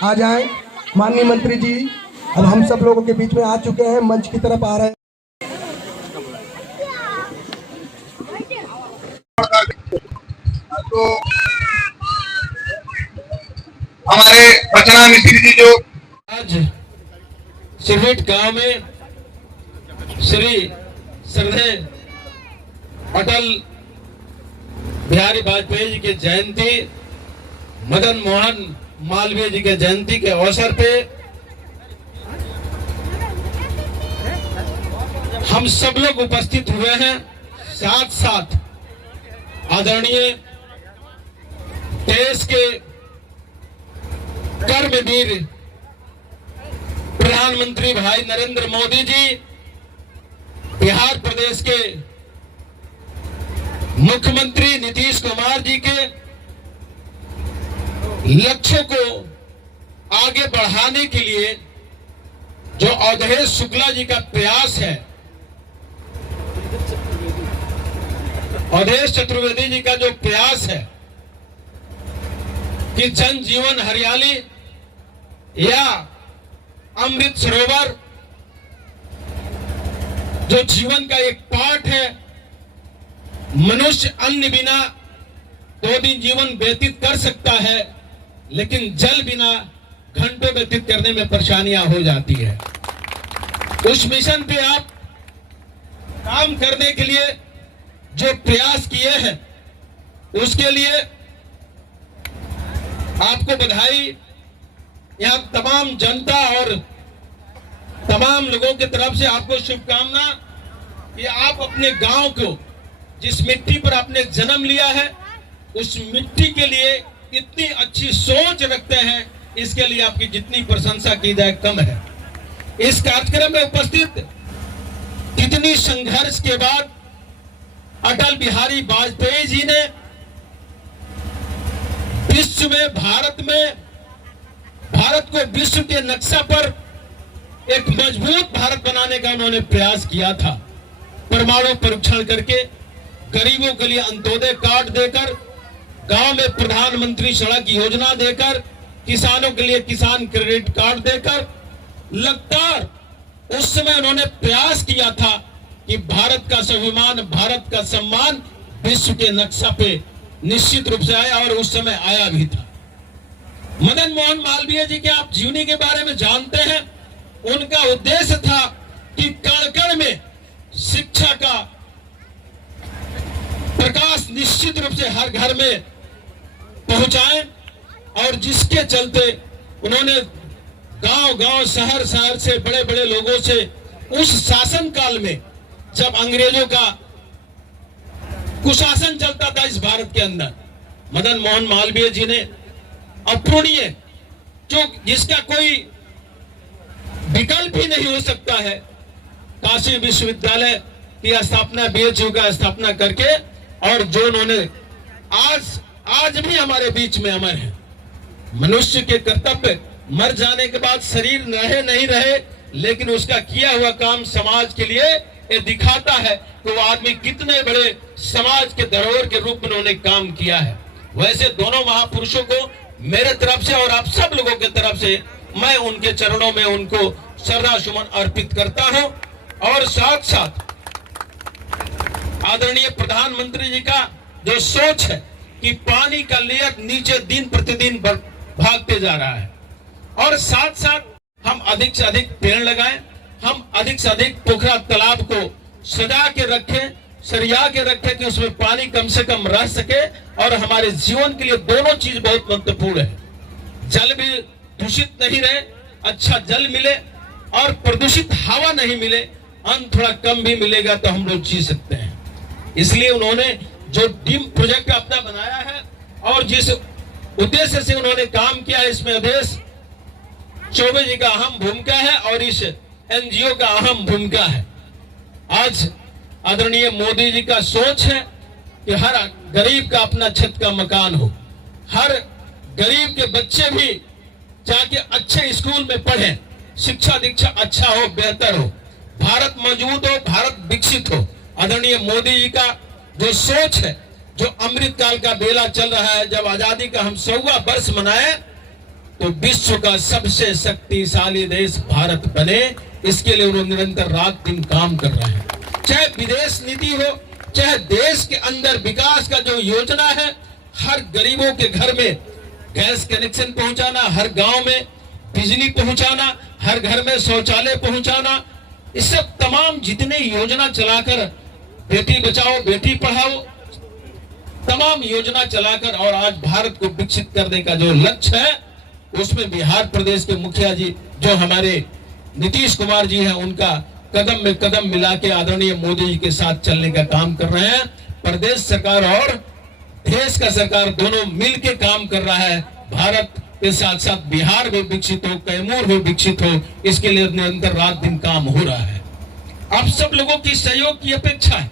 आ जाएं। माननीय मंत्री जी अब हम सब लोगों के बीच में आ चुके हैं, मंच की तरफ आ रहे हैं। तो हमारे रचना मिस्त्री जी जो आज सिरविट गांव में श्री श्रद्धेय अटल बिहारी वाजपेयी जी की जयंती, मदन मोहन मालवीय जी के जयंती के अवसर पे हम सब लोग उपस्थित हुए हैं। साथ साथ आदरणीय देश के कर्मवीर प्रधानमंत्री भाई नरेंद्र मोदी जी, बिहार प्रदेश के मुख्यमंत्री नीतीश कुमार जी के लक्ष्यों को आगे बढ़ाने के लिए जो अवधेश शुक्ला जी का प्रयास है, अवधेश चतुर्वेदी जी का जो प्रयास है कि जन जीवन हरियाली या अमृत सरोवर जो जीवन का एक पार्ट है, मनुष्य अन्न बिना 2 दिन जीवन व्यतीत कर सकता है, लेकिन जल बिना घंटों व्यतीत करने में परेशानियां हो जाती है। उस मिशन पे आप काम करने के लिए जो प्रयास किए हैं उसके लिए आपको बधाई। यहां तमाम जनता और तमाम लोगों की तरफ से आपको शुभकामना कि आप अपने गांव को, जिस मिट्टी पर आपने जन्म लिया है, उस मिट्टी के लिए इतनी अच्छी सोच रखते हैं, इसके लिए आपकी जितनी प्रशंसा की जाए कम है। इस कार्यक्रम में उपस्थित कितनी संघर्ष के बाद अटल बिहारी वाजपेयी जी ने विश्व में, भारत को विश्व के नक्शा पर एक मजबूत भारत बनाने का उन्होंने प्रयास किया था। परमाणु परीक्षण करके, गरीबों के लिए अंत्योदय कार्ड देकर, गांव में प्रधानमंत्री सड़क योजना देकर, किसानों के लिए किसान क्रेडिट कार्ड देकर, लगातार उस समय उन्होंने प्रयास किया था कि भारत का स्वाभिमान, भारत का सम्मान विश्व के नक्शा पे निश्चित रूप से आया, और उस समय आया भी था। मदन मोहन मालवीय जी के आप जीवनी के बारे में जानते हैं। उनका उद्देश्य था कि कण कण में शिक्षा का प्रकाश निश्चित रूप से हर घर में पहुंचाएं, और जिसके चलते उन्होंने गांव गांव, शहर शहर से, बड़े बड़े लोगों से उस शासन काल में जब अंग्रेजों का कुशासन चलता था इस भारत के अंदर, मदन मोहन मालवीय जी ने अपूरणीय, जो जिसका कोई विकल्प ही नहीं हो सकता है, काशी विश्वविद्यालय की स्थापना, बीएचयू का स्थापना करके, और जो उन्होंने आज भी हमारे बीच में अमर है। मनुष्य के कर्तव्य मर जाने के बाद शरीर रहे नहीं रहे, लेकिन उसका किया हुआ काम समाज के लिए ये दिखाता है कि वो आदमी कितने बड़े समाज के धरोहर के रूप में उन्होंने काम किया है। वैसे दोनों महापुरुषों को मेरे तरफ से और आप सब लोगों की तरफ से मैं उनके चरणों में उनको श्रद्धा सुमन अर्पित करता हूं। और साथ साथ आदरणीय प्रधानमंत्री जी का जो सोच है कि पानी का लेयर नीचे दिन प्रतिदिन भागते जा रहा है, और साथ साथ हम अधिक से अधिक पेड़ लगाएं, हम अधिक से अधिक पोखरा तालाब को सजा के रखें, सरिया के रखें कि उसमें पानी कम से कम रह सके, और हमारे जीवन के लिए दोनों चीज बहुत महत्वपूर्ण है। जल भी दूषित नहीं रहे, अच्छा जल मिले, और प्रदूषित हवा नहीं मिले, अन्न थोड़ा कम भी मिलेगा तो हम लोग जी सकते हैं। इसलिए उन्होंने जो डीम प्रोजेक्ट अपना बनाया है और जिस उद्देश्य से उन्होंने काम किया है, इसमें अवधेश चौबे जी का अहम भूमिका है और इस एनजीओ का अहम भूमिका है। आज आदरणीय मोदी जी का सोच है कि हर गरीब का अपना छत का मकान हो, हर गरीब के बच्चे भी जाके अच्छे स्कूल में पढ़ें, शिक्षा दीक्षा अच्छा हो, बेहतर हो, भारत मजबूत हो, भारत विकसित हो। आदरणीय मोदी जी का जो सोच है, जो अमृत काल का बेला चल रहा है, जब आजादी का हम 100वां वर्ष मनाए तो विश्व का सबसे शक्तिशाली देश भारत बने, इसके लिए उन्होंने निरंतर रात दिन काम कर रहे हैं। चाहे विदेश नीति हो, चाहे देश के अंदर विकास का जो योजना है, हर गरीबों के घर में गैस कनेक्शन पहुंचाना, हर गांव में बिजली पहुंचाना, हर घर में शौचालय पहुंचाना, इस सब तमाम जितने योजना चलाकर बेटी बचाओ बेटी पढ़ाओ तमाम योजना चलाकर और आज भारत को विकसित करने का जो लक्ष्य है, उसमें बिहार प्रदेश के मुखिया जी जो हमारे नीतीश कुमार जी हैं, उनका कदम में कदम मिला के आदरणीय मोदी जी के साथ चलने का काम कर रहे हैं। प्रदेश सरकार और देश का सरकार दोनों मिलकर काम कर रहा है। भारत के साथ साथ बिहार भी विकसित हो, कैमूर भी विकसित हो, इसके लिए निरंतर रात दिन काम हो रहा है। आप सब लोगों की सहयोग की अपेक्षा है।